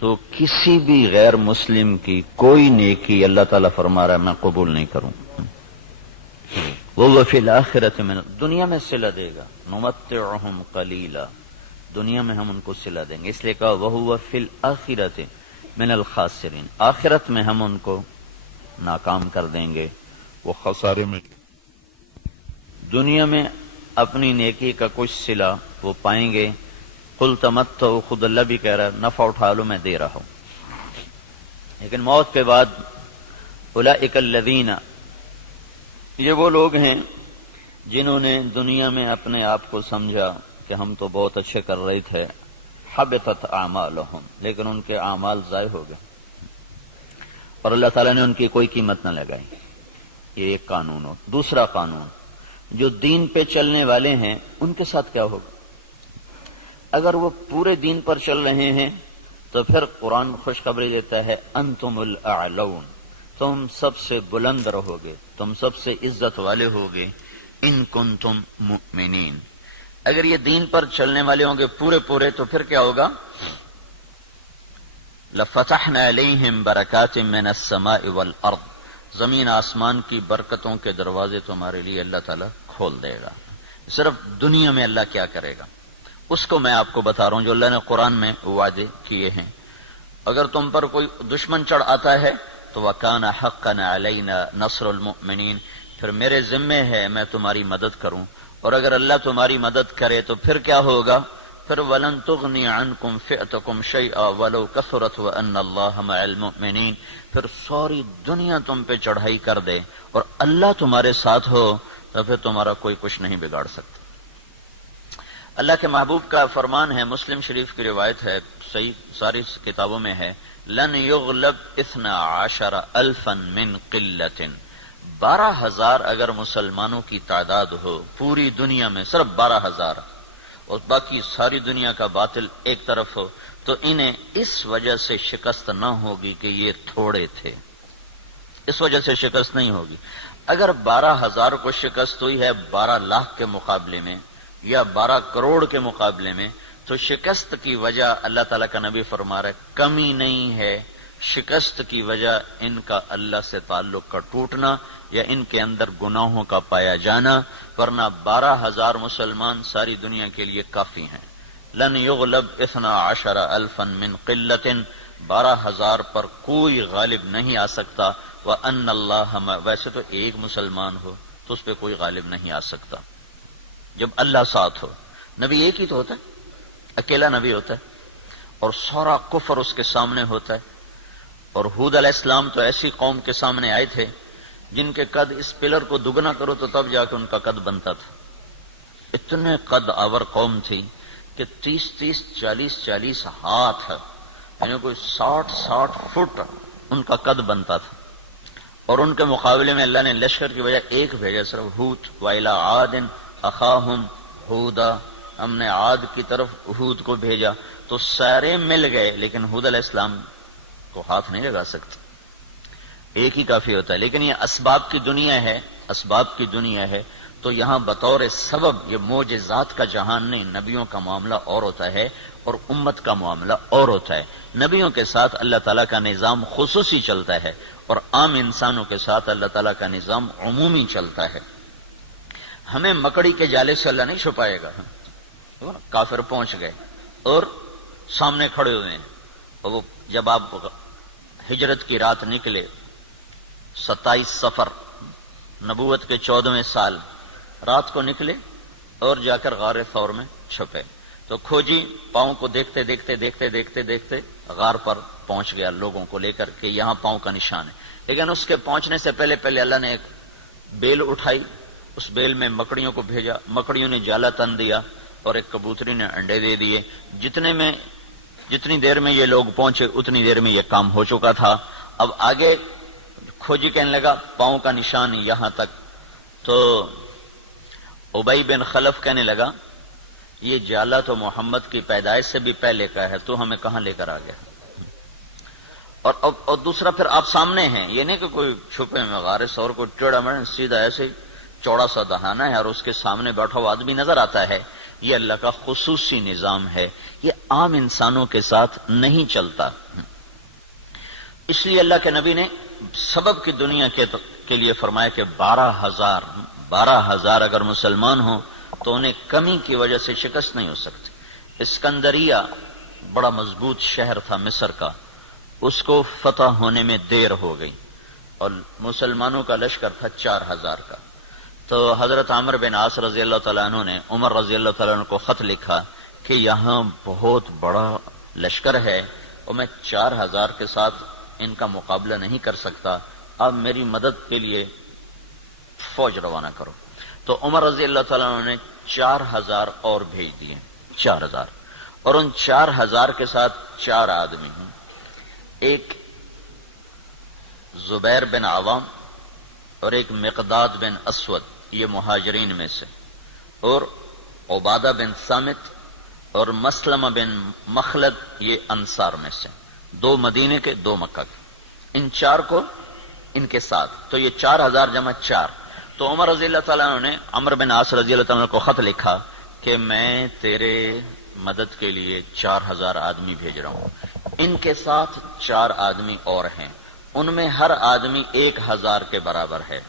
تو کسی بھی غیر مسلم کی کوئی نیکی اللہ تعالیٰ فرما رہا ہے میں قبول نہیں کروں. وہ فی الآخرۃ من، دنیا میں صلہ دے گا. نمتعہم قلیلا، دنیا میں ہم ان کو صلہ دیں گے، اس لیے کہا وہو فی الآخرۃ من الخاسرین، آخرت میں ہم ان کو ناکام کر دیں گے، وہ خسارے میں. دنیا میں اپنی نیکی کا کچھ صلہ وہ پائیں گے. قل تمتعوا، خود اللہ بھی کہہ رہا ہے نفع اٹھا لو میں دے رہا ہوں. لیکن موت کے بعد اولئک الذین، یہ وہ لوگ ہیں جنہوں نے دنیا میں اپنے آپ کو سمجھا کہ ہم تو بہت اچھے کر رہے تھے، حبطت اعمالہم، لیکن ان کے اعمال ضائع ہو گئے اور اللہ تعالیٰ نے ان کی کوئی قیمت نہ لگائی. یہ ایک قانون ہو. دوسرا قانون، جو دین پہ چلنے والے ہیں ان کے ساتھ کیا ہوگا؟ اگر وہ پورے دین پر چل رہے ہیں تو پھر قرآن خوشخبری دیتا ہے انتم الاعلون، تم سب سے بلند رہو گے، تم سب سے عزت والے ہوگے، ان کنتم مؤمنین. اگر یہ دین پر چلنے والے ہوں گے پورے تو پھر کیا ہوگا؟ لفتحنا علیہم برکات من السماء والارض، زمین آسمان کی برکتوں کے دروازے تمہارے لیے اللہ تعالیٰ کھول دے گا. صرف دنیا میں اللہ کیا کرے گا اس کو میں آپ کو بتا رہا ہوں جو اللہ نے قرآن میں وعدے کیے ہیں. اگر تم پر کوئی دشمن چڑھ آتا ہے تو وَكَانَ حَقًّا عَلَيْنَا نَصْرُ الْمُؤْمِنِينَ، پھر میرے ذمے ہے میں تمہاری مدد کروں. اور اگر اللہ تمہاری مدد کرے تو پھر کیا ہوگا؟ پھر وَلَن تُغْنِيَ عَنْكُمْ فِئْتُكُمْ شَيْئًا وَلَوْ كَثُرَتْ وَأَنَّ اللَّهَ مَعَ الْمُؤْمِنِينَ. پھر ساری دنیا تم پہ چڑھائی کر دے اور اللہ تمہارے ساتھ ہو تو پھر تمہارا کوئی کچھ نہیں بگاڑ سکتا. اللہ کے محبوب کا فرمان ہے، مسلم شریف کی روایت ہے، صحیح ساری کتابوں میں ہے، لن یغلب 12,000 من قلت، 12,000 اگر مسلمانوں کی تعداد ہو پوری دنیا میں، صرف 12,000 اور باقی ساری دنیا کا باطل ایک طرف ہو، تو انہیں اس وجہ سے شکست نہ ہوگی کہ یہ تھوڑے تھے، اس وجہ سے شکست نہیں ہوگی. اگر 12,000 کو شکست ہوئی ہے 12 لاکھ کے مقابلے میں یا 12 کروڑ کے مقابلے میں، تو شکست کی وجہ اللہ تعالیٰ کا نبی فرما رہا ہے کمی نہیں ہے، شکست کی وجہ ان کا اللہ سے تعلق کا ٹوٹنا یا ان کے اندر گناہوں کا پایا جانا، ورنہ 12,000 مسلمان ساری دنیا کے لیے کافی ہیں. لن یغلب 12,000 من قلت، 12,000 پر کوئی غالب نہیں آ سکتا. وَأَنَّ اللَّهَ، ویسے تو ایک مسلمان ہو تو اس پہ کوئی غالب نہیں آ سکتا جب اللہ ساتھ ہو. نبی ایک ہی تو ہوتا ہے، اکیلا نبی ہوتا ہے اور سارا کفر اس کے سامنے ہوتا ہے. اور ہود علیہ السلام تو ایسی قوم کے سامنے آئے تھے جن کے قد اس پلر کو دگنا کرو تو تب جا کے ان کا قد بنتا تھا. اتنے قد آور قوم تھی کہ 30 40 ہاتھ، یعنی کوئی 60 فٹ ان کا قد بنتا تھا. اور ان کے مقابلے میں اللہ نے لشکر کی وجہ ایک بھیجا، صرف ہود. وَإِلَىٰ عَادٍ أَخَاهُمْ هُودًا، ہم نے عاد کی طرف ہود کو بھیجا تو سارے مل گئے لیکن ہود علیہ السلام کو ہاتھ نہیں لگا سکتے، ایک ہی کافی ہوتا ہے. لیکن یہ اسباب کی دنیا ہے، اسباب کی دنیا ہے، تو یہاں بطور سبب یہ معجزات کا جہان نہیں، نبیوں کا معاملہ اور ہوتا ہے اور امت کا معاملہ اور ہوتا ہے. نبیوں کے ساتھ اللہ تعالیٰ کا نظام خصوصی چلتا ہے اور عام انسانوں کے ساتھ اللہ تعالیٰ کا نظام عمومی چلتا ہے. ہمیں مکڑی کے جالے سے اللہ نہیں چھپائے گا. کافر پہنچ گئے اور سامنے کھڑے ہوئے ہیں، اور وہ جب آپ ہجرت کی رات نکلے 27 صفر نبوت کے 14ویں سال رات کو نکلے اور جا کر غار ثور میں چھپے تو کھوجی پاؤں کو دیکھتے دیکھتے غار پر پہنچ گیا لوگوں کو لے کر کہ یہاں پاؤں کا نشان ہے. لیکن اس کے پہنچنے سے پہلے اللہ نے ایک بیل اٹھائی، اس بیل میں مکڑیوں کو بھیجا، مکڑیوں نے جالا تن دیا اور ایک کبوتری نے انڈے دے دیے. جتنی دیر میں یہ لوگ پہنچے اتنی دیر میں یہ کام ہو چکا تھا. اب آگے کھوجی کہنے لگا پاؤں کا نشان یہاں تک، تو ابی بن خلف کہنے لگا یہ جالا تو محمد کی پیدائش سے بھی پہلے کا ہے، تو ہمیں کہاں لے کر آ گیا. اور دوسرا پھر آپ سامنے ہیں، یہ نہیں کہ کوئی چھپے میں غار ثور کو ٹیڑھا مڑا، سیدھا ایسے چوڑا سا دہانا ہے اور اس کے سامنے بیٹھا ہوا آدمی نظر آتا ہے. یہ اللہ کا خصوصی نظام ہے، یہ عام انسانوں کے ساتھ نہیں چلتا. اس لیے اللہ کے نبی نے سبب کی دنیا کے لیے فرمایا کہ 12,000 اگر مسلمان ہوں تو انہیں کمی کی وجہ سے شکست نہیں ہو سکتی. اسکندریہ بڑا مضبوط شہر تھا مصر کا، اس کو فتح ہونے میں دیر ہو گئی اور مسلمانوں کا لشکر تھا 4,000 کا. تو حضرت عمرو بن عاص رضی اللہ تعالیٰ عنہ نے عمر رضی اللہ تعالیٰ عنہ کو خط لکھا کہ یہاں بہت بڑا لشکر ہے اور میں 4,000 کے ساتھ ان کا مقابلہ نہیں کر سکتا، اب میری مدد کے لیے فوج روانہ کرو. تو عمر رضی اللہ تعالیٰ عنہ نے 4,000 اور بھیج دیے، 4,000، اور ان 4,000 کے ساتھ 4 آدمی ہیں، ایک زبیر بن عوام اور ایک مقداد بن اسود، یہ مہاجرین میں سے، اور عبادہ بن صامت اور مسلمہ بن مخلد، یہ انصار میں سے، 2 مدینے کے 2 مکہ کے. ان 4 کو ان کے ساتھ، تو یہ 4,000 جمع 4. تو عمر رضی اللہ تعالیٰ عنہ نے عمرو بن عاص رضی اللہ تعالیٰ عنہ کو خط لکھا کہ میں تیرے مدد کے لیے 4,000 آدمی بھیج رہا ہوں، ان کے ساتھ 4 آدمی اور ہیں، ان میں ہر آدمی 1,000 کے برابر ہے،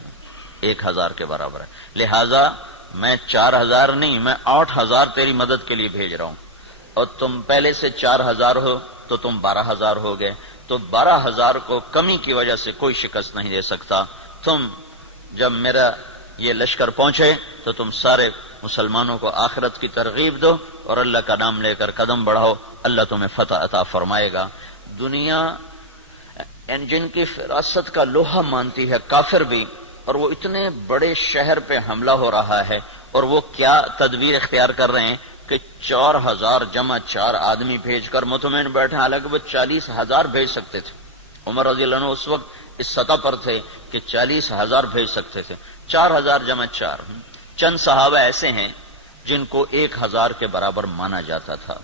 1,000 کے برابر ہے، لہذا میں 4,000 نہیں، میں 8,000 تیری مدد کے لیے بھیج رہا ہوں، اور تم پہلے سے 4,000 ہو تو تم 12,000 ہو گئے. تو 12,000 کو کمی کی وجہ سے کوئی شکست نہیں دے سکتا. تم جب میرا یہ لشکر پہنچے تو تم سارے مسلمانوں کو آخرت کی ترغیب دو اور اللہ کا نام لے کر قدم بڑھاؤ، اللہ تمہیں فتح عطا فرمائے گا. دنیا جن کی فراست کا لوہا مانتی ہے کافر بھی، اور وہ اتنے بڑے شہر پہ حملہ ہو رہا ہے، اور وہ کیا تدبیر اختیار کر رہے ہیں کہ 4,000 جمع 4 آدمی بھیج کر مطمئن بیٹھے، حالانکہ وہ 40,000 بھیج سکتے تھے. عمر رضی اللہ عنہ اس وقت اس سطح پر تھے کہ 40,000 بھیج سکتے تھے. 4,000 جمع 4. چند صحابہ ایسے ہیں جن کو 1,000 کے برابر مانا جاتا تھا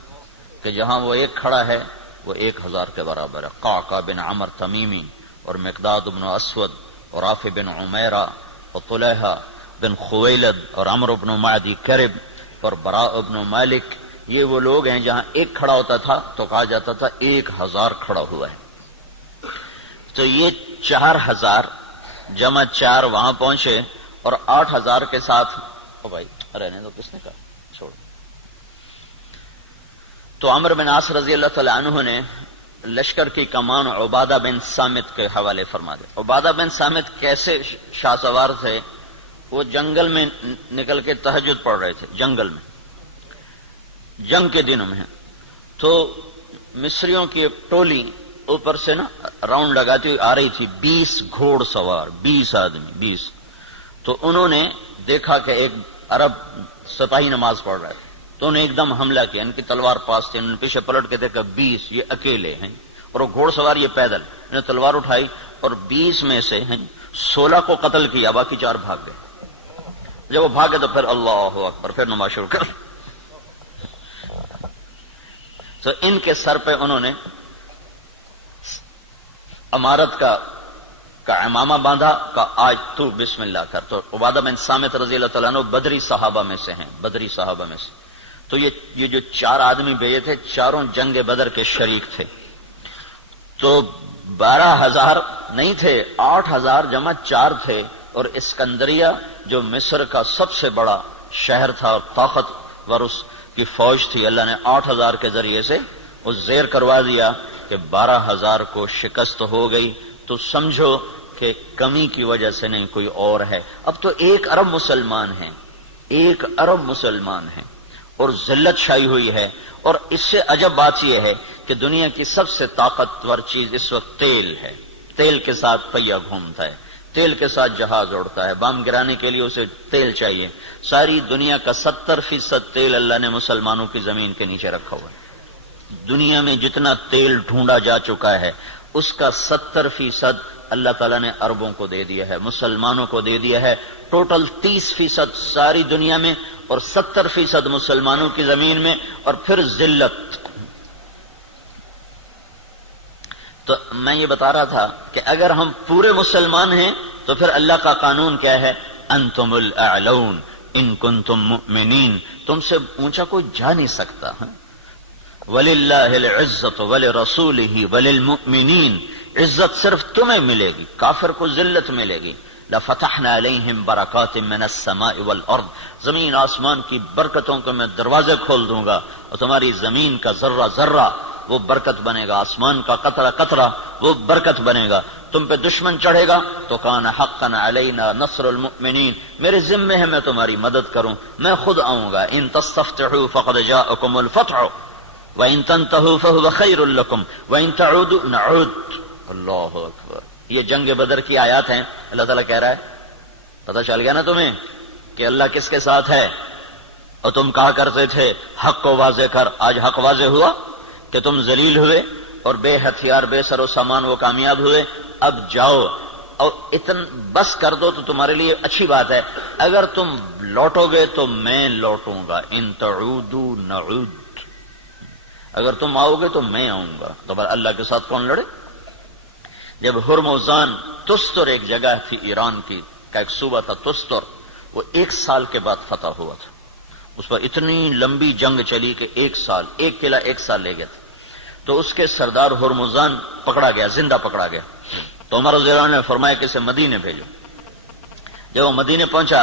کہ جہاں وہ ایک کھڑا ہے وہ 1,000 کے برابر ہے. قعقاع بن عمر تمیمی اور مقداد بن اسود اور رافع بن عمیرہ اور طلحہ بن خویلد اور عمرو بن معدی کرب اور براء بن مالک، یہ وہ لوگ ہیں جہاں ایک کھڑا ہوتا تھا تو کہا جاتا تھا 1,000 کھڑا ہوا ہے. تو یہ 4,000 جمع 4 وہاں پہنچے اور 8,000 کے ساتھ، او بھائی رہنے دو، کس نے کہا چھوڑ. تو عمرو بن عاص رضی اللہ تعالی عنہ نے لشکر کی کمان عبادہ بن صامت کے حوالے فرما دیا. عبادہ بن صامت کیسے شاہ سوار تھے؟ وہ جنگل میں نکل کے تہجد پڑھ رہے تھے، جنگل میں، جنگ کے دنوں میں. تو مصریوں کی ایک ٹولی اوپر سے نا راؤنڈ لگاتی ہوئی آ رہی تھی، 20 گھوڑ سوار، 20 آدمی، 20. تو انہوں نے دیکھا کہ ایک عرب سپاہی نماز پڑھ رہا ہے، تو انہیں ایک دم حملہ کیا. ان کی تلوار پاس تھی، انہوں نے پیچھے پلٹ کے دیکھا 20 یہ اکیلے ہیں، اور وہ گھوڑ سوار یہ پیدل. انہوں نے تلوار اٹھائی اور 20 میں سے 16 کو قتل کیا، باقی 4 بھاگ گئے. جب وہ بھاگے تو پھر اللہ اکبر، پھر نماز شروع کر. تو ان کے سر پہ انہوں نے امارت کا امامہ باندھا، کا آج تو بسم اللہ کر. تو عبادہ بن صامت رضی اللہ تعالیٰ عنہ بدری صحابہ میں سے ہیں، بدری صحابہ میں سے. تو یہ جو 4 آدمی بھیجے تھے، چاروں جنگ بدر کے شریک تھے. تو 12,000 نہیں تھے، 8,000 جمع 4 تھے. اور اسکندریہ جو مصر کا سب سے بڑا شہر تھا اور طاقتور اس کی فوج تھی، اللہ نے 8,000 کے ذریعے سے وہ زیر کروا دیا کہ 12,000 کو شکست ہو گئی. تو سمجھو کہ کمی کی وجہ سے نہیں، کوئی اور ہے. اب تو 1 ارب مسلمان ہیں، 1 ارب مسلمان ہیں، اور ذلت چھائی ہوئی ہے. اور اس سے عجب بات یہ ہے کہ دنیا کی سب سے طاقتور چیز اس وقت تیل ہے. تیل کے ساتھ پہیا گھومتا ہے، تیل کے ساتھ جہاز اڑتا ہے، بام گرانے کے لیے اسے تیل چاہیے. ساری دنیا کا 70% تیل اللہ نے مسلمانوں کی زمین کے نیچے رکھا ہوا ہے. دنیا میں جتنا تیل ڈھونڈا جا چکا ہے اس کا 70% اللہ تعالیٰ نے عربوں کو دے دیا ہے، مسلمانوں کو دے دیا ہے. ٹوٹل 30% ساری دنیا میں اور 70% مسلمانوں کی زمین میں، اور پھر ذلت. تو میں یہ بتا رہا تھا کہ اگر ہم پورے مسلمان ہیں تو پھر اللہ کا قانون کیا ہے؟ انتم الاعلون، ان کنتم مؤمنین، تم سے اونچا کوئی جا نہیں سکتا. وَلِلَّهِ الْعِزَّةُ وَلِرَسُولِهِ وَلِلْمُؤْمِنِينَ، عزت صرف تمہیں ملے گی، کافر کو ذلت ملے گی. لَفَتَحْنَا عَلَيْهِمْ بَرَكَاتٍ مِّنَ السَّمَاءِ وَالْأَرْضِ، زمین آسمان کی برکتوں کو میں دروازے کھول دوں گا اور تمہاری زمین کا ذرہ ذرہ وہ برکت بنے گا، آسمان کا قطرہ قطرہ وہ برکت بنے گا. تم پہ دشمن چڑھے گا تو کان حقا علینا نصر المؤمنین، میرے ذمے ہے میں تمہاری مدد کروں، میں خود آؤں گا. ان تستفتحوا فقد جاءکم الفتح وان تنتهوا فهو خیر لکم وان تعودوا نعود. اللہ اکبر. یہ جنگ بدر کی آیات ہیں. اللہ تعالیٰ کہہ رہا ہے پتہ چل گیا نا تمہیں کہ اللہ کس کے ساتھ ہے، اور تم کہا کرتے تھے حق کو واضح کر. آج حق واضح ہوا کہ تم ذلیل ہوئے اور بے ہتھیار بے سر و سامان وہ کامیاب ہوئے. اب جاؤ اور بس کر دو تو تمہارے لیے اچھی بات ہے. اگر تم لوٹو گے تو میں لوٹوں گا. ان تعودوا نعود، اگر تم آؤ گے تو میں آؤں گا. تو بھلا اللہ کے ساتھ کون لڑے؟ جب ہرمزان، تستر ایک جگہ تھی ایران کی کا ایک صوبہ تھا تستر، وہ 1 سال کے بعد فتح ہوا تھا. اس پر اتنی لمبی جنگ چلی کہ 1 سال، ایک قلعہ 1 سال لے گیا تھا. تو اس کے سردار ہرمزان پکڑا گیا، زندہ پکڑا گیا. تو عمر رضی اللہ عنہ نے فرمایا کہ اسے مدینے بھیجو. جب وہ مدینے پہنچا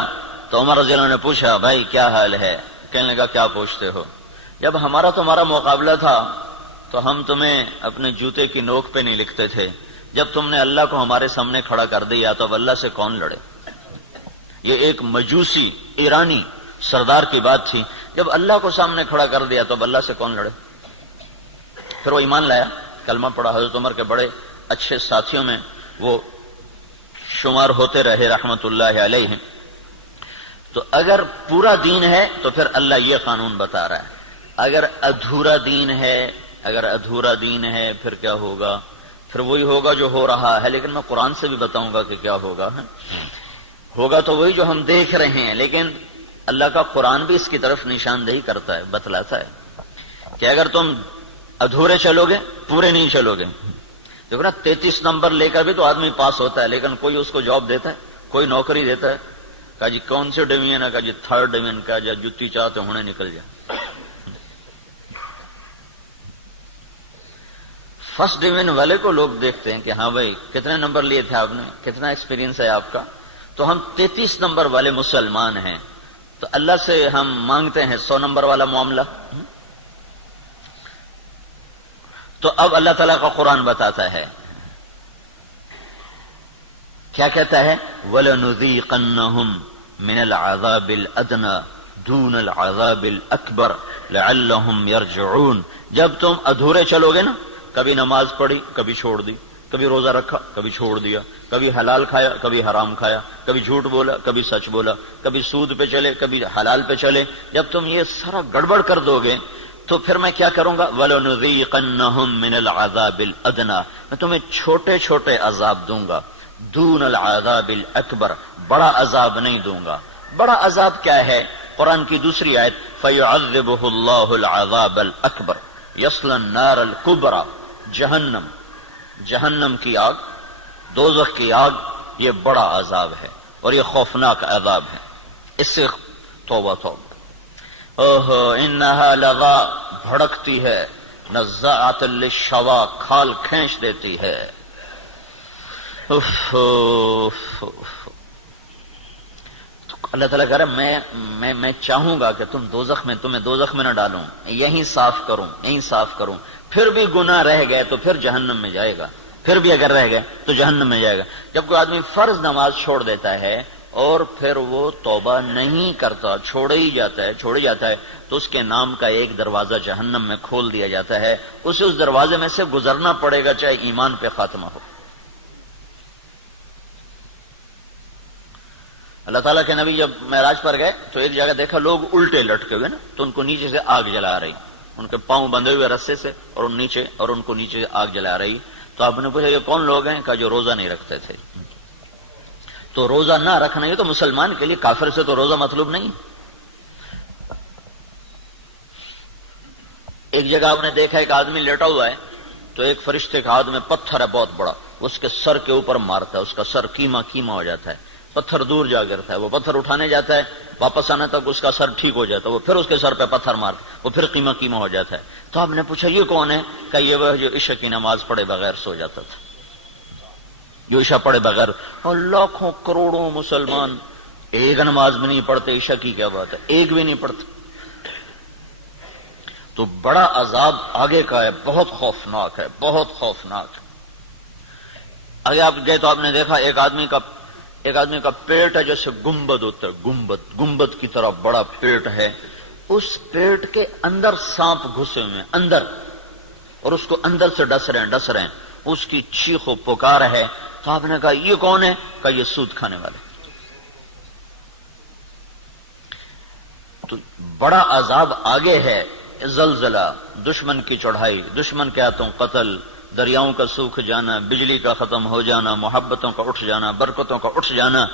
تو عمر رضی اللہ عنہ نے پوچھا بھائی کیا حال ہے؟ کہنے لگا کیا پوچھتے ہو، جب ہمارا تمہارا مقابلہ تھا تو ہم تمہیں اپنے جوتے کی نوک پہ نہیں لکھتے تھے، جب تم نے اللہ کو ہمارے سامنے کھڑا کر دیا تو اب اللہ سے کون لڑے؟ یہ ایک مجوسی ایرانی سردار کی بات تھی. جب اللہ کو سامنے کھڑا کر دیا تو اب اللہ سے کون لڑے؟ پھر وہ ایمان لایا، کلمہ پڑھا. حضرت عمر کے بڑے اچھے ساتھیوں میں وہ شمار ہوتے رہے رحمت اللہ علیہ. تو اگر پورا دین ہے تو پھر اللہ یہ قانون بتا رہا ہے. اگر ادھورا دین ہے پھر کیا ہوگا؟ پھر وہی ہوگا جو ہو رہا ہے. لیکن میں قرآن سے بھی بتاؤں گا کہ کیا ہوگا. ہوگا تو وہی جو ہم دیکھ رہے ہیں، لیکن اللہ کا قرآن بھی اس کی طرف نشاندہی کرتا ہے، بتلاتا ہے کہ اگر تم ادھورے چلو گے، پورے نہیں چلو گے. دیکھو نا 33 نمبر لے کر بھی تو آدمی پاس ہوتا ہے، لیکن کوئی اس کو جاب دیتا ہے، کوئی نوکری دیتا ہے. کہا جی کون سے ڈویژن ہے؟ کہا جی 3rd ڈویژن کا. جا جتی چاہتے ہونے نکل جائے. 1st ڈویژن والے کو لوگ دیکھتے ہیں کہ ہاں بھائی کتنے نمبر لیے تھے آپ نے، کتنا ایکسپیرینس ہے آپ کا. تو ہم 33 نمبر والے مسلمان ہیں، تو اللہ سے ہم مانگتے ہیں 100 نمبر والا معاملہ. تو اب اللہ تعالیٰ کا قرآن بتاتا ہے، کیا کہتا ہے؟ وَلَنُذِيقَنَّهُمْ مِنَ الْعَذَابِ الْأَدْنَى دُونَ الْعَذَابِ الْأَكْبَرِ لَعَلَّهُمْ يَرْجِعُونَ. جب تم ادھورے چلو گے نا، کبھی نماز پڑھی کبھی چھوڑ دی، کبھی روزہ رکھا کبھی چھوڑ دیا، کبھی حلال کھایا کبھی حرام کھایا، کبھی جھوٹ بولا کبھی سچ بولا، کبھی سود پہ چلے کبھی حلال پہ چلے. جب تم یہ سارا گڑبڑ کر دو گے تو پھر میں کیا کروں گا؟ وَلَنُذِيقَنَّهُمْ مِنَ الْعَذَابِ الْأَدْنَى، میں تمہیں چھوٹے چھوٹے عذاب دوں گا. دون العذاب الاکبر، بڑا عذاب نہیں دوں گا. بڑا عذاب کیا ہے؟ قرآن کی دوسری آیت فَيُعَذِّبُهُ اللَّهُ الْعَذَابَ الْأَكْبَرَ يَصْلَى النَّارَ الْكُبْرَى. جہنم کی آگ، دوزخ کی آگ، یہ بڑا عذاب ہے اور یہ خوفناک عذاب ہے. اس سے توبہ توبہ. اوہو انہا لظا، بھڑکتی ہے، نزاعۃ للشوا، کھال کھینچ دیتی ہے. اللہ تعالیٰ کہہ رہا ہے میں چاہوں گا کہ تمہیں دوزخ میں نہ ڈالوں، یہیں صاف کروں. پھر بھی گناہ رہ گئے تو پھر جہنم میں جائے گا. پھر بھی اگر رہ گئے تو جہنم میں جائے گا. جب کوئی آدمی فرض نماز چھوڑ دیتا ہے اور پھر وہ توبہ نہیں کرتا، چھوڑے ہی جاتا ہے تو اس کے نام کا ایک دروازہ جہنم میں کھول دیا جاتا ہے. اسے اس دروازے میں سے گزرنا پڑے گا چاہے ایمان پہ خاتمہ ہو. اللہ تعالیٰ کے نبی جب معراج پر گئے تو ایک جگہ دیکھا لوگ الٹے لٹکے ہوئے نا، تو ان کو نیچے سے آگ جلا رہی، ان کے پاؤں بندھے ہوئے رسے سے اور ان کو نیچے سے آگ جلا رہی. تو آپ نے پوچھا یہ کون لوگ ہیں؟ کہا جو روزہ نہیں رکھتے تھے. تو روزہ نہ رکھنا یہ تو مسلمان کے لیے، کافر سے تو روزہ مطلوب نہیں. ایک جگہ آپ نے دیکھا ایک آدمی لیٹا ہوا ہے تو ایک فرشتے کا ہاتھ میں پتھر ہے بہت بڑا، اس کے سر کے اوپر مارتا ہے، اس کا سر کیما ہو جاتا ہے. پتھر دور جا گرتا ہے، وہ پتھر اٹھانے جاتا ہے، واپس آنے تک اس کا سر ٹھیک ہو جاتا ہے، وہ پھر اس کے سر پہ پتھر مارتا، وہ پھر قیمہ قیمہ ہو جاتا ہے۔ تو آپ نے پوچھا یہ کون ہے؟ کہ یہ وہ جو عشاء کی نماز پڑھے بغیر سو جاتا تھا، جو عشاء پڑھے بغیر۔ اور لاکھوں کروڑوں مسلمان ایک نماز بھی نہیں پڑھتے، عشاء کی کیا بات ہے، ایک بھی نہیں پڑھتے۔ تو بڑا عذاب آگے کا ہے، بہت خوفناک ہے، بہت خوفناک ہے۔ آگے آپ گئے تو آپ نے دیکھا ایک آدمی کا پیٹ ہے جیسے گنبد ہوتا ہے، گنبد کی طرح بڑا پیٹ ہے، اس پیٹ کے اندر سانپ گھسے ہوئے ہیں اندر، اور اس کو اندر سے ڈس رہے ہیں، اس کی چیخ و پکار ہے۔ تو آپ نے کہا یہ کون ہے؟ کہ یہ سود کھانے والے۔ تو بڑا عذاب آگے ہے، زلزلہ، دشمن کی چڑھائی، دشمن کے ہاتھوں قتل، دریاؤں کا سوکھ جانا، بجلی کا ختم ہو جانا، محبتوں کا اٹھ جانا، برکتوں کا اٹھ جانا،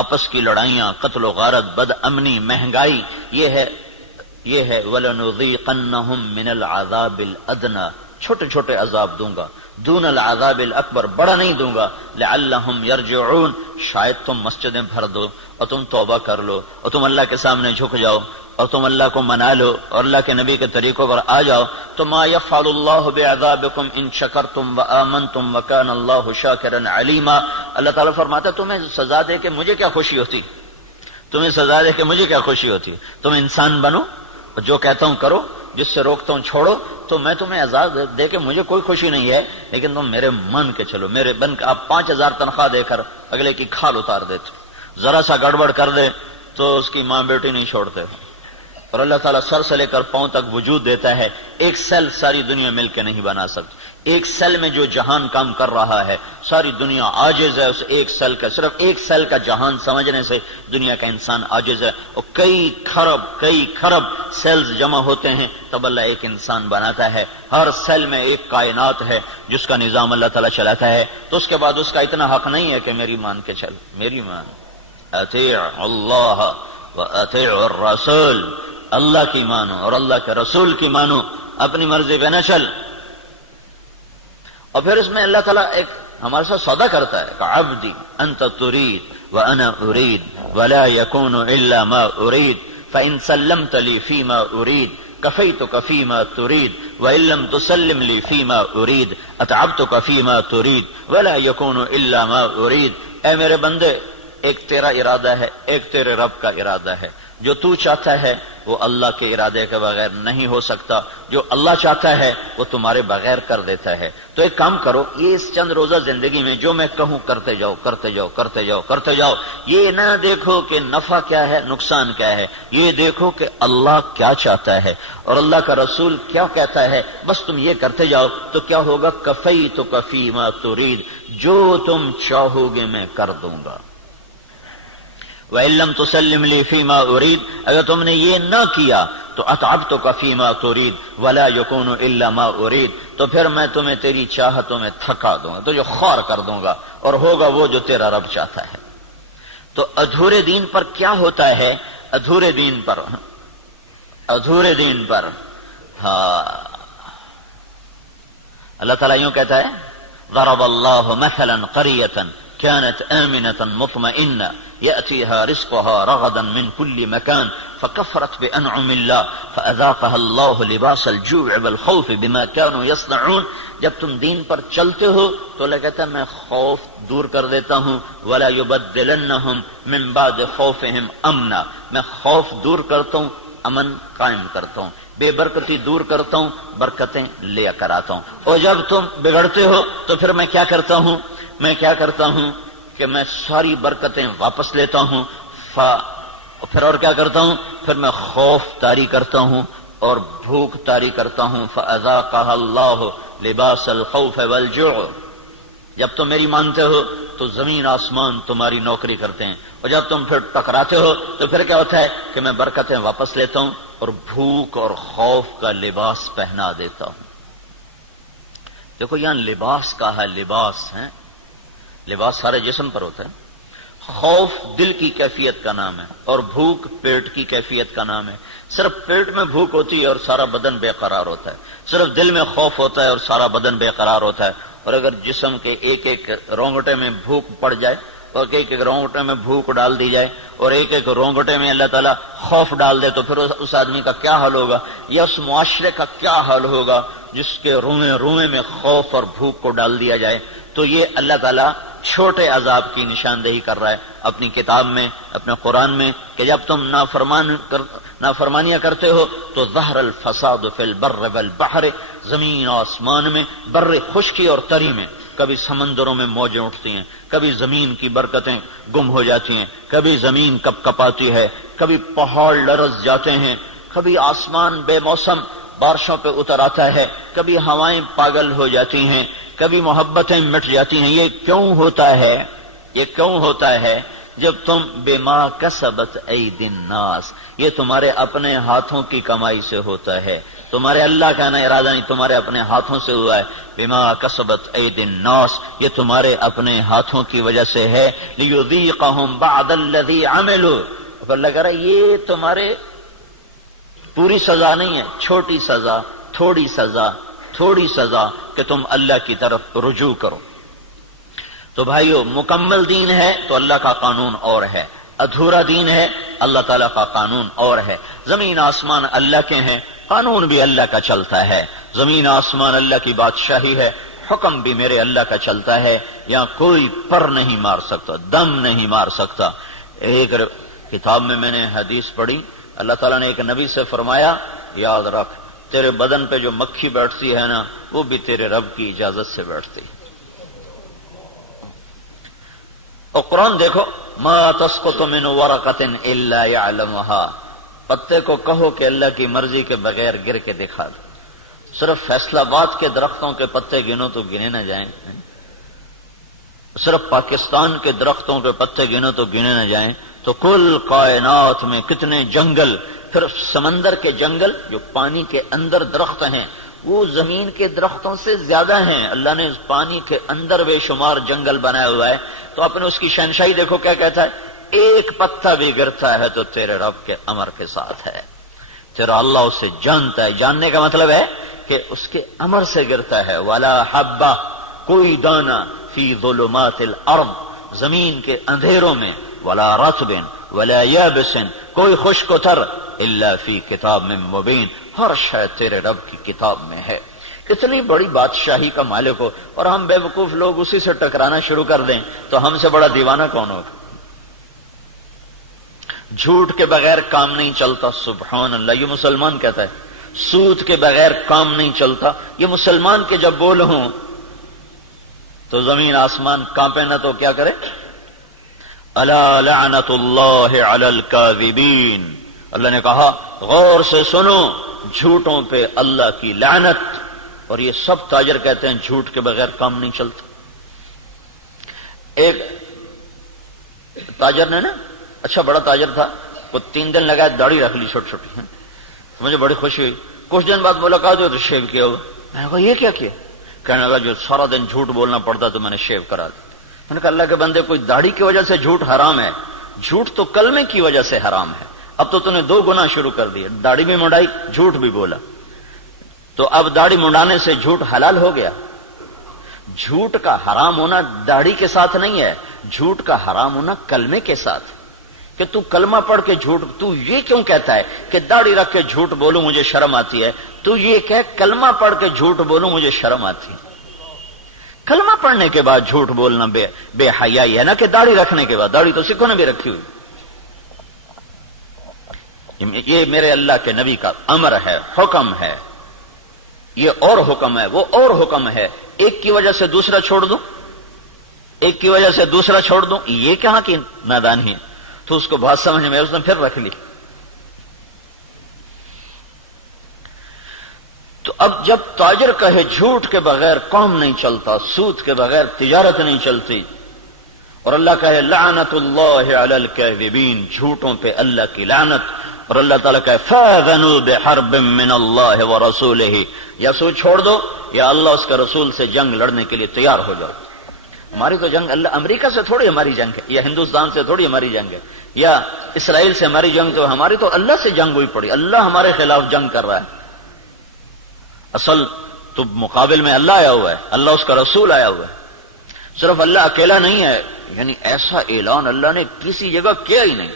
آپس کی لڑائیاں، قتل و غارت، بد امنی، مہنگائی، یہ ہے وَلَنُذِيقَنَّهُم مِّنَ الْعَذَابِ الْأَدْنَىٰ، چھوٹے چھوٹے عذاب دوں گا، دون العذاب الاکبر، بڑا نہیں دوں گا، لعلہم یرجعون، شاید تم مسجدیں بھر دو اور تم توبہ کر لو اور تم اللہ کے سامنے جھک جاؤ اور تم اللہ کو منا لو اور اللہ کے نبی کے طریقوں پر آ جاؤ، تو ما یفعل اللہ بعذابکم ان شکرتم وآمنتم وکان اللہ شاکرا علیما۔ اللہ تعالیٰ فرماتا ہے تمہیں سزا دے کے مجھے کیا خوشی ہوتی، تمہیں سزا دے کے مجھے کیا خوشی ہوتی، تم انسان بنو، جو کہتا ہوں کرو، جس سے روکتا ہوں چھوڑو، تو میں تمہیں عذاب دے کے مجھے کوئی خوشی نہیں ہے، لیکن تم میرے مان کے چلو، میرے بن کے۔ آپ 5000 تنخواہ دے کر اگلے کی کھال اتار دیتے، ذرا سا گڑبڑ کر دے تو اس کی ماں بیٹی نہیں چھوڑتے، اور اللہ تعالیٰ سر سے لے کر پاؤں تک وجود دیتا ہے، ایک سیل ساری دنیا مل کے نہیں بنا سکتی، ایک سیل میں جو جہان کام کر رہا ہے ساری دنیا عاجز ہے اس ایک سیل کا، صرف ایک سیل کا جہان سمجھنے سے دنیا کا انسان عاجز ہے، اور کئی کھرب سیلز جمع ہوتے ہیں تب اللہ ایک انسان بناتا ہے، ہر سیل میں ایک کائنات ہے جس کا نظام اللہ تعالیٰ چلاتا ہے، تو اس کے بعد اس کا اتنا حق نہیں ہے کہ میری مان کے چل، میری مان، اطیع اللہ و اطیع الرسول، اللہ کی مانو اور اللہ کے رسول کی مانو، اپنی مرضی پہ نہ چل۔ اور پھر اس میں اللہ تعالیٰ ایک ہمارے ساتھ سودا کرتا ہے کہ عبدی انت ترید وانا ارید ولا يكون الا ما ارید فان سلمت لي فيما ارید كفيتك فيما تريد وان لم تسلم لي فيما ارید اتعبتك فيما تريد ولا يكون الا ما ارید۔ اے میرے بندے، ایک تیرا ارادہ ہے، ایک تیرے رب کا ارادہ ہے، جو تو چاہتا ہے وہ اللہ کے ارادے کے بغیر نہیں ہو سکتا، جو اللہ چاہتا ہے وہ تمہارے بغیر کر دیتا ہے۔ تو ایک کام کرو، یہ اس چند روزہ زندگی میں جو میں کہوں کرتے جاؤ کرتے جاؤ کرتے جاؤ کرتے جاؤ، یہ نہ دیکھو کہ نفع کیا ہے نقصان کیا ہے، یہ دیکھو کہ اللہ کیا چاہتا ہے اور اللہ کا رسول کیا کہتا ہے، بس تم یہ کرتے جاؤ تو کیا ہوگا، کفیتک فیما ترید، جو تم چاہو گے میں کر دوں گا۔ وَإِن لَّمْ تُسَلِّمْ لِي فِيمَا أُرِيدُ، اگر تم نے یہ نہ کیا تو أَتْعَبْتُكَ فِيمَا تُرِيدُ وَلَا يَكُونُ إِلَّا مَا أُرِيدُ، تو پھر میں تمہیں تیری چاہتوں میں تھکا دوں گا، تجھے خوار کر دوں گا، اور ہوگا وہ جو تیرا رب چاہتا ہے۔ تو ادھورے دین پر کیا ہوتا ہے، ادھورے دین پر ہاں اللہ تعالیٰ یوں کہتا ہے، ضرب اللہ مثلا قریة كانت آمنة مطمئنة يأتيها رزقها رغدا من كل مكان فكفرت بأنعم الله فأذاقها الله لباس الجوع والخوف بما كانوا يصنعون۔ جب تم دین پر چلتے ہو تو اللہ کہتا ہے میں خوف دور کر دیتا ہوں، ولا يبدلنهم من بعد خوفهم امنا، میں خوف دور کرتا ہوں، امن قائم کرتا ہوں، بے برکتی دور کرتا ہوں، برکتیں لے کر آتا ہوں۔ اور جب تم بگڑتے ہو تو پھر میں کیا کرتا ہوں کہ میں ساری برکتیں واپس لیتا ہوں، پھر اور کیا کرتا ہوں، پھر میں خوف طاری کرتا ہوں اور بھوک طاری کرتا ہوں، فَأَذَاقَهَا اللَّهُ لِبَاسَ الْخَوْفِ وَالْجُوعِ۔ جب تم میری مانتے ہو تو زمین آسمان تمہاری نوکری کرتے ہیں، اور جب تم پھر ٹکراتے ہو تو پھر کیا ہوتا ہے کہ میں برکتیں واپس لیتا ہوں اور بھوک اور خوف کا لباس پہنا دیتا ہوں۔ دیکھو یہاں لباس کا ہے، لباس ہے، لباس سارے جسم پر ہوتا ہے، خوف دل کی کیفیت کا نام ہے اور بھوک پیٹ کی کیفیت کا نام ہے۔ صرف پیٹ میں بھوک ہوتی ہے اور سارا بدن بے قرار ہوتا ہے، صرف دل میں خوف ہوتا ہے اور سارا بدن بے قرار ہوتا ہے، اور اگر جسم کے ایک ایک رونگٹے میں بھوک پڑ جائے اور ایک ایک رونگٹے میں بھوک ڈال دی جائے اور ایک ایک رونگٹے میں اللہ تعالیٰ خوف ڈال دے تو پھر اس آدمی کا کیا حال ہوگا، یا اس معاشرے کا کیا حال ہوگا جس کے روئیں روئیں میں خوف اور بھوک کو ڈال دیا جائے۔ تو یہ اللہ تعالیٰ چھوٹے عذاب کی نشاندہی کر رہا ہے اپنی کتاب میں، اپنے قرآن میں، کہ جب تم نافرمانیاں کرتے ہو تو ظہر الفساد فی البر والبحر، زمین و آسمان میں، بر خشکی اور تری میں، کبھی سمندروں میں موجیں اٹھتی ہیں، کبھی زمین کی برکتیں گم ہو جاتی ہیں، کبھی زمین کپ کپاتی ہے، کبھی پہاڑ لرز جاتے ہیں، کبھی آسمان بے موسم بارشوں پہ اتر آتا ہے، کبھی ہوائیں پاگل ہو جاتی ہیں، کبھی محبتیں مٹ جاتی ہیں۔ یہ کیوں ہوتا ہے؟ یہ کیوں ہوتا ہے؟ جب تم بما کسبت ایدی الناس، یہ تمہارے اپنے ہاتھوں کی کمائی سے ہوتا ہے، تمہارے اللہ کا نہ ارادہ نہیں، تمہارے اپنے ہاتھوں سے ہوا ہے۔ بما کسبت ایدی الناس، یہ تمہارے اپنے ہاتھوں کی وجہ سے ہے۔ لیذیقہم بعد الذی عملوا، اللہ کہہ رہا ہے یہ تمہارے پوری سزا نہیں ہے، چھوٹی سزا، تھوڑی سزا، تھوڑی سزا کہ تم اللہ کی طرف رجوع کرو۔ تو بھائیو، مکمل دین ہے تو اللہ کا قانون اور ہے، ادھورا دین ہے اللہ تعالیٰ کا قانون اور ہے۔ زمین آسمان اللہ کے ہیں، قانون بھی اللہ کا چلتا ہے، زمین آسمان اللہ کی بادشاہی ہے، حکم بھی میرے اللہ کا چلتا ہے، یہاں کوئی پر نہیں مار سکتا، دم نہیں مار سکتا۔ ایک کتاب میں نے حدیث پڑھی، اللہ تعالیٰ نے ایک نبی سے فرمایا، یاد رکھ تیرے بدن پہ جو مکھی بیٹھتی ہے نا، وہ بھی تیرے رب کی اجازت سے بیٹھتی۔ اور قرآن دیکھو، ما تسقط من ورقۃ الا يعلمها، پتے کو کہو کہ اللہ کی مرضی کے بغیر گر کے دکھا دو۔ صرف فیصلہ آباد کے درختوں کے پتے گنو تو گنے نہ جائیں، صرف پاکستان کے درختوں کے پتے گنو تو گنے نہ جائیں، تو کل کائنات میں کتنے جنگل، پھر سمندر کے جنگل جو پانی کے اندر درخت ہیں وہ زمین کے درختوں سے زیادہ ہیں۔ اللہ نے پانی کے اندر بے شمار جنگل بنایا ہوا ہے، تو آپ نے اس کی شہنشاہی دیکھو کیا کہتا ہے، ایک پتا بھی گرتا ہے تو تیرے رب کے امر کے ساتھ ہے، تیرا اللہ اسے جانتا ہے۔ جاننے کا مطلب ہے کہ اس کے امر سے گرتا ہے۔ ولا حبہ، کوئی دانہ، فی ظلمات الارض، زمین کے اندھیروں میں، ولا رطب ولا یابس، کوئی خشک و تر، الا فی کتاب من مبین، ہر شے تیرے رب کی کتاب میں ہے۔ اتنی بڑی بادشاہی کا مالک ہو اور ہم بے وقوف لوگ اسی سے ٹکرانا شروع کر دیں تو ہم سے بڑا دیوانہ کون ہوگا؟ جھوٹ کے بغیر کام نہیں چلتا، سبحان اللہ، یہ مسلمان کہتا ہے۔ سود کے بغیر کام نہیں چلتا، یہ مسلمان کے جب بول ہوں تو زمین آسمان کانپے نہ تو کیا کرے؟ الا لعنت اللہ علی الکاذبین، اللہ نے کہا غور سے سنو، جھوٹوں پہ اللہ کی لعنت۔ اور یہ سب تاجر کہتے ہیں جھوٹ کے بغیر کام نہیں چلتا۔ ایک تاجر نے نا، اچھا بڑا تاجر تھا، وہ 3 دن لگا داڑھی رکھ لی چھوٹی چھوٹی، مجھے بڑی خوشی ہوئی۔ کچھ دن بعد ملاقات ہوئی تو شیو کیا ہوا۔ میں نے کہا یہ کیا کیا؟ کہنے لگا جو سارا دن جھوٹ بولنا پڑتا تو میں نے شیو کرا دیا۔ میں نے کہا اللہ کے بندے، کوئی داڑھی کی وجہ سے جھوٹ حرام ہے؟ جھوٹ تو کلمے کی وجہ سے حرام ہے۔ اب تو نے 2 گناہ شروع کر دیے، داڑھی بھی منڈائی، جھوٹ بھی بولا، تو اب داڑھی منڈانے سے جھوٹ حلال ہو گیا۔ جھوٹ کا حرام ہونا داڑھی کے ساتھ نہیں ہے، جھوٹ کا حرام ہونا کلمے کے ساتھ، کہ تو کلمہ پڑھ کے جھوٹ، تو یہ کیوں کہتا ہے کہ داڑھی رکھ کے جھوٹ بولوں مجھے شرم آتی ہے؟ تو یہ کہ کلمہ پڑھ کے جھوٹ بولوں مجھے شرم آتی ہے۔ کلمہ پڑھنے کے بعد جھوٹ بولنا بے حیائی ہے نا، کہ داڑھی رکھنے کے بعد۔ داڑھی تو سکھوں نے بھی رکھی ہوئی۔ یہ میرے اللہ کے نبی کا امر ہے، حکم ہے، یہ اور حکم ہے، وہ اور حکم ہے۔ ایک کی وجہ سے دوسرا چھوڑ دوں، ایک کی وجہ سے دوسرا چھوڑ دوں، یہ کہاں کی نادانی ہے؟ تو اس کو بات سمجھ میں اس نے پھر رکھ لی۔ تو اب جب تاجر کہے جھوٹ کے بغیر کام نہیں چلتا، سود کے بغیر تجارت نہیں چلتی، اور اللہ کہے لعنت اللہ علی الکاذبین، جھوٹوں پہ اللہ کی لعنت، اور اللہ تعالیٰ کہے فاذنوا بحرب من اللہ ورسولہ، یا سود چھوڑ دو یا اللہ اس کے رسول سے جنگ لڑنے کے لیے تیار ہو جاؤ۔ ہماری تو جنگ اللہ، امریکہ سے تھوڑی ہماری جنگ ہے، یا ہندوستان سے تھوڑی ہماری جنگ ہے، یا اسرائیل سے ہماری جنگ، تو ہماری تو اللہ سے جنگ ہوئی پڑی، اللہ ہمارے خلاف جنگ کر رہا ہے۔ اصل تو مقابل میں اللہ آیا ہوا ہے، اللہ اس کا رسول آیا ہوا ہے۔ صرف اللہ اکیلا نہیں ہے، یعنی ایسا اعلان اللہ نے کسی جگہ کیا ہی نہیں.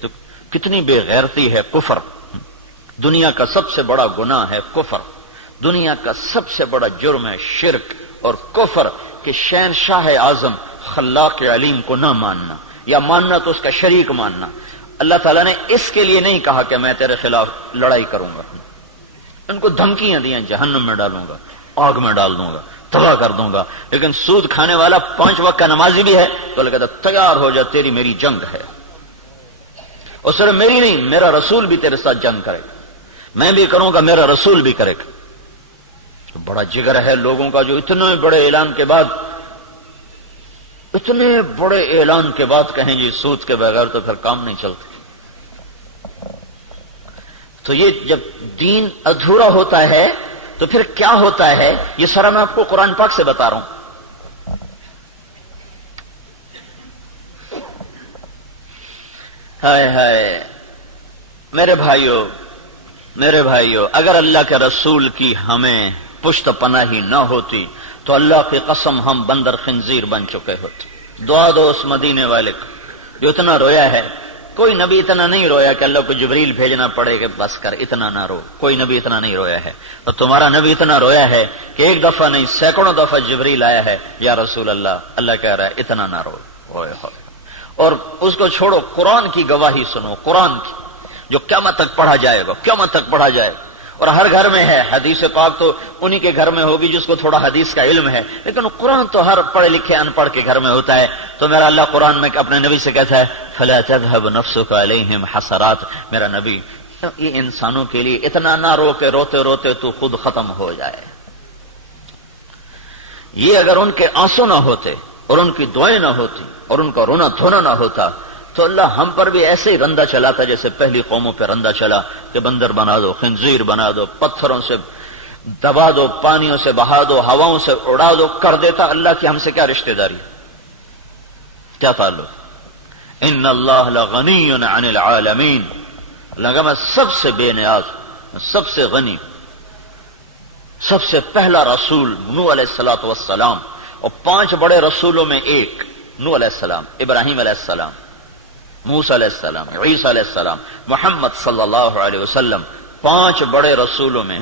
تو کتنی بے غیرتی ہے کفر. دنیا کا سب سے بڑا گناہ ہے کفر. دنیا کا سب سے بڑا جرم ہے شرک اور کفر کہ شہنشاہ اعظم خلاق علیم کو نہ ماننا یا ماننا تو اس کا شریک ماننا. اللہ تعالیٰ نے اس کے لیے نہیں کہا کہ میں تیرے خلاف لڑائی کروں گا. ان کو دھمکیاں دیں جہنم میں ڈالوں گا, آگ میں ڈال دوں گا, تباہ کر دوں گا. لیکن سود کھانے والا 5 وقت کا نمازی بھی ہے تو اللہ کہتا تیار ہو جا, تیری میری جنگ ہے. اور صرف میری نہیں, میرا رسول بھی تیرے ساتھ جنگ کرے گا. میں بھی کروں گا, میرا رسول بھی کرے گا. بڑا جگر ہے لوگوں کا جو اتنے بڑے اعلان کے بعد کہیں جی سود کے بغیر تو پھر کام نہیں چلتے. تو یہ جب دین ادھورا ہوتا ہے تو پھر کیا ہوتا ہے, یہ سارا میں آپ کو قرآن پاک سے بتا رہا ہوں. ہائے ہائے میرے بھائیو, اگر اللہ کے رسول کی ہمیں پشت پناہی نہ ہوتی تو اللہ کی قسم ہم بندر خنزیر بن چکے ہوتے. دعا دو اس مدینے والے کو جو اتنا رویا ہے. کوئی نبی اتنا نہیں رویا کہ اللہ کو جبریل بھیجنا پڑے کہ بس کر اتنا نہ رو. کوئی نبی اتنا نہیں رویا ہے. اور تمہارا نبی اتنا رویا ہے کہ ایک دفعہ نہیں سینکڑوں دفعہ جبریل آیا ہے, یا رسول اللہ کہہ رہا ہے اتنا نہ رو. اور اس کو چھوڑو, قرآن کی گواہی سنو, قرآن کی جو قیامت تک پڑھا جائے گا. اور ہر گھر میں ہے. حدیث پاک تو انہی کے گھر میں ہوگی جس کو تھوڑا حدیث کا علم ہے, لیکن قرآن تو ہر پڑھے لکھے ان پڑھ کے گھر میں ہوتا ہے. تو میرا اللہ قرآن میں اپنے نبی سے کہتا ہے فَلَا تَذْهَبْ نَفْسُكَ عَلَيْهِمْ حَسَرَاتٍ. میرا نبی یہ انسانوں کے لیے اتنا نہ رو کہ روتے روتے تو خود ختم ہو جائے. یہ اگر ان کے آنسو نہ ہوتے اور ان کی دعائیں نہ ہوتی اور ان کا رونا دھونا نہ ہوتا تو اللہ ہم پر بھی ایسے ہی رندہ چلاتا جیسے پہلی قوموں پہ رندہ چلا کہ بندر بنا دو, خنزیر بنا دو, پتھروں سے دبا دو, پانیوں سے بہا دو, ہواؤں سے اڑا دو, کر دیتا. اللہ کی ہم سے کیا رشتہ داری, کیا تعلق. ان اللہ لغنی عن العالمین. اللہ میں سب سے بے نیاز, سب سے غنی, سب سے پہلا رسول نوح علیہ الصلوۃ والسلام, اور 5 بڑے رسولوں میں ایک نوح علیہ السلام, ابراہیم علیہ السلام, موسیٰ علیہ السلام, عیسیٰ علیہ السلام, محمد صلی اللہ علیہ وسلم. 5 بڑے رسولوں میں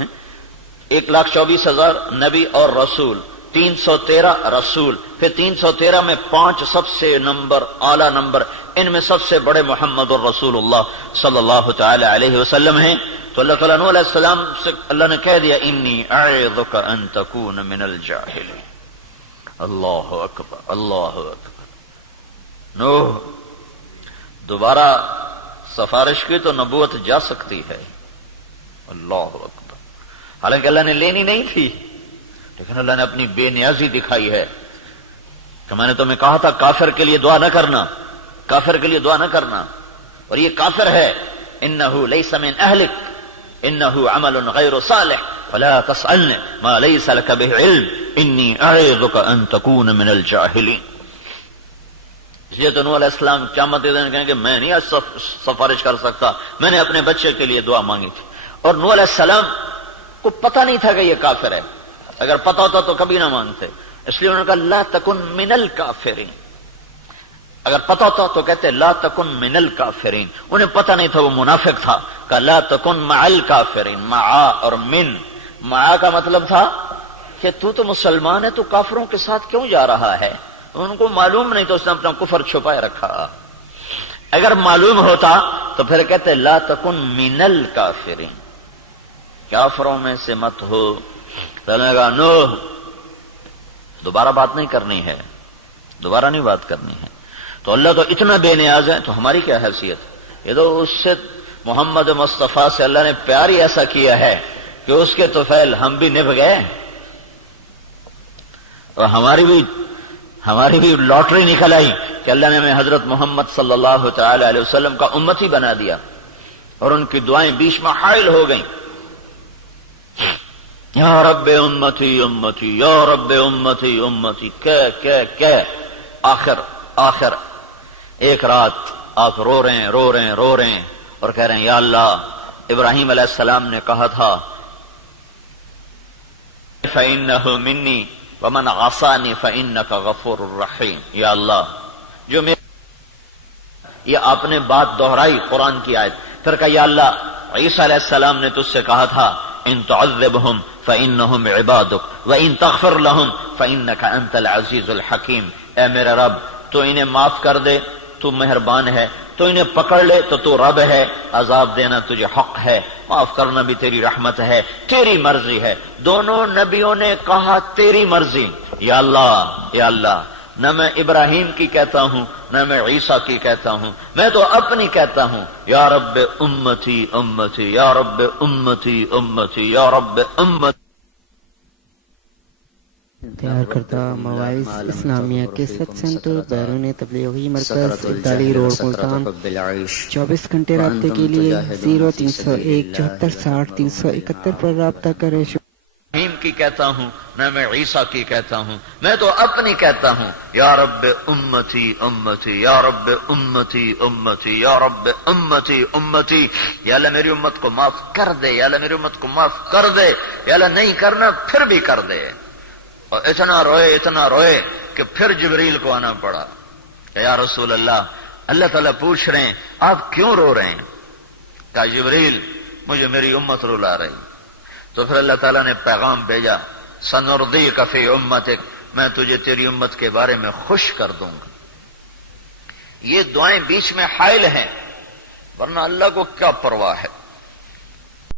1,24,000 نبی اور رسول, 313 رسول, پھر 313 میں 5 سب سے اعلی نمبر, ان میں سب سے بڑے محمد الرسول اللہ صلی اللہ تعالی علیہ وسلم ہیں. تو اللہ تعالیٰ نوح علیہ السلام سے اللہ نے کہہ دیا انی اعظک ان تکون من الجاہلین. اللہ اکبر, اللہ اکبر. نوح دوبارہ سفارش کی تو نبوت جا سکتی ہے. اللہ اکبر. حالانکہ اللہ نے لینی نہیں تھی, لیکن اللہ نے اپنی بے نیازی دکھائی ہے کہ میں نے تمہیں کہا تھا کافر کے لیے دعا نہ کرنا, کافر کے لیے دعا نہ کرنا, اور یہ کافر ہے. انہ لیس من اہلک انہ عمل غیر صالح فلا تسألنی ما لیس لک به علم انی اعظک ان تکون من الجاہلین. اس لیے تو نوح علیہ السلام قیامت کے دن کہیں کہ میں نہیں سفارش کر سکتا, میں نے اپنے بچے کے لیے دعا مانگی تھی. اور نوح علیہ السلام کو پتہ نہیں تھا کہ یہ کافر ہے. اگر پتہ ہوتا تو کبھی نہ مانگتے. اس لیے انہوں نے کہا لا تکن من الکافرین. اگر پتہ ہوتا تو کہتے لا تکن من الکافرین. انہیں پتہ نہیں تھا, وہ منافق تھا. کہا لا تکن مع الکافرین. مع اور من, مع کا مطلب تھا کہ تو مسلمان ہے, تو کافروں کے ساتھ کیوں جا رہا ہے. ان کو معلوم نہیں تو اس نے اپنا کفر چھپائے رکھا. اگر معلوم ہوتا تو پھر کہتے لا تکن من الکافرین, کافروں میں سے مت ہو. تو نے کہا نوح دوبارہ بات نہیں کرنی ہے, دوبارہ نہیں بات کرنی ہے. تو اللہ تو اتنا بے نیاز ہے, تو ہماری کیا حیثیت. یہ تو اس سے محمد مصطفیٰ سے اللہ نے پیار ہی ایسا کیا ہے کہ اس کے طفیل ہم بھی نبھ گئے, اور ہماری بھی لاٹری نکل آئی کہ اللہ نے ہمیں حضرت محمد صلی اللہ تعالی علیہ وسلم کا امتی بنا دیا, اور ان کی دعائیں بیچ میں حائل ہو گئیں. یا رب امتی امتی, یا رب امتی امتی, کہ آخر ایک رات آپ رو رہے ہیں اور کہہ رہے ہیں یا اللہ, ابراہیم علیہ السلام نے کہا تھا فَإِنَّهُ مِنِّي وَمَنْ عَصَانِي فَإِنَّكَ غَفُورٌ رَحِيمٌ. یا اللہ جو میرے یہ آپ نے بات دہرائی قرآن کی آیت، پھر کہا یا اللہ عیسیٰ علیہ السلام نے تجھ سے کہا تھا ان تعذبہم فإنہم عبادک وإن تغفر لہم فإنک انت العزیز الحکیم، اے میرے رب تو انہیں معاف کر دے، تو مہربان ہے، تو انہیں پکڑ لے تو رب ہے، عذاب دینا تجھے حق ہے، معاف کرنا بھی تیری رحمت ہے، تیری مرضی ہے۔ دونوں نبیوں نے کہا تیری مرضی، یا اللہ نہ میں ابراہیم کی کہتا ہوں نہ میں عیسیٰ کی کہتا ہوں، میں تو اپنی کہتا ہوں، یا رب امتی امتی یا رب امتی امتی یا رب امتی۔ تیار کردہ مواعظ اسلامیہ کیسٹ سینٹر بیرون تبلیغی مرکز ابدالی روڈ ملتان 24 گھنٹے رابطے کے لیے 0301 74 60 371 پر رابطہ کریں۔ ابراہیم کی کہتا ہوں نہ میں عیسیٰ کی کہتا ہوں، میں تو اپنی کہتا ہوں، یا رب امتی امتی یا رب امتی امتی یا رب امتی امتی۔ یا اللہ میری امت کو معاف کر دے، یا اللہ میری امت کو معاف کر دے، یا اللہ نہیں کرنا پھر بھی کر دے۔ اور اتنا روئے کہ پھر جبریل کو آنا پڑا، یا رسول اللہ تعالیٰ پوچھ رہے ہیں آپ کیوں رو رہے ہیں؟ کہا جبریل مجھے میری امت رلا رہی۔ تو پھر اللہ تعالیٰ نے پیغام بھیجا سنردیک فی امتک، میں تجھے تیری امت کے بارے میں خوش کر دوں گا۔ یہ دعائیں بیچ میں حائل ہیں، ورنہ اللہ کو کیا پرواہ ہے۔